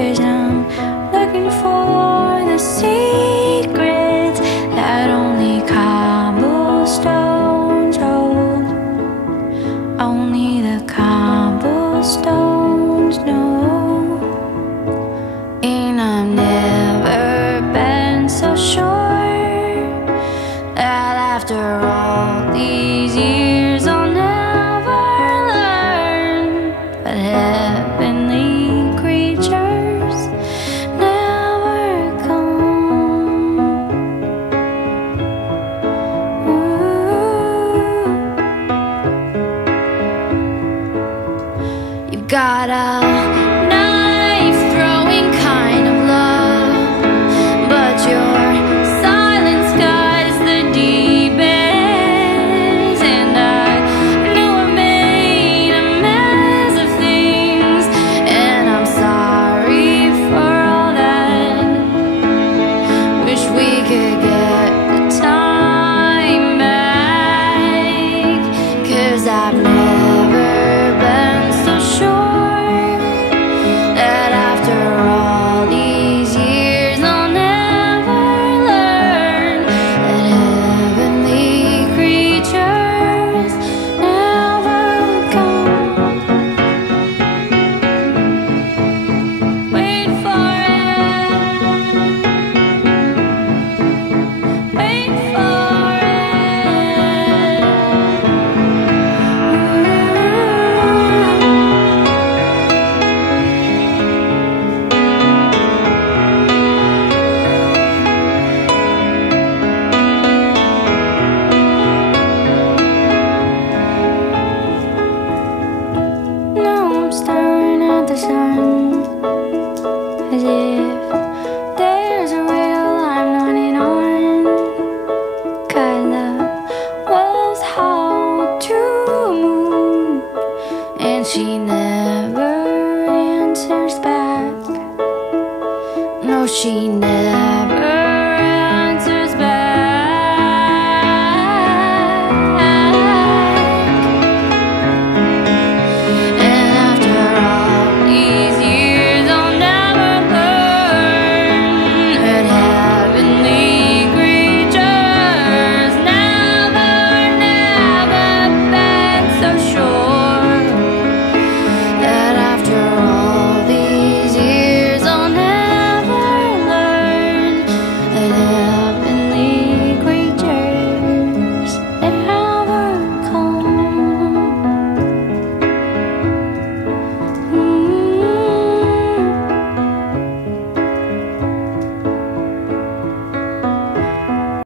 years, I'm looking for the secrets that only cobblestones hold. Only the cobblestones know. And I've never been so sure that after all these years I'll never learn that heavenly creatures never come. Ooh. You've got a knife-throwing kind of love, but your silence guides the deepest. And I know I made a mess of things, and I'm sorry for all that. Wish we could get the time back, 'cause I've never been so sure that after all these years I'll never learn that heavenly creatures never come. Wait for it. Wait for it. Now I'm staring at the sun, as if there's a riddle I'm not in on. 'Cause the wolves howl to the moon, and she never answers back. No, she never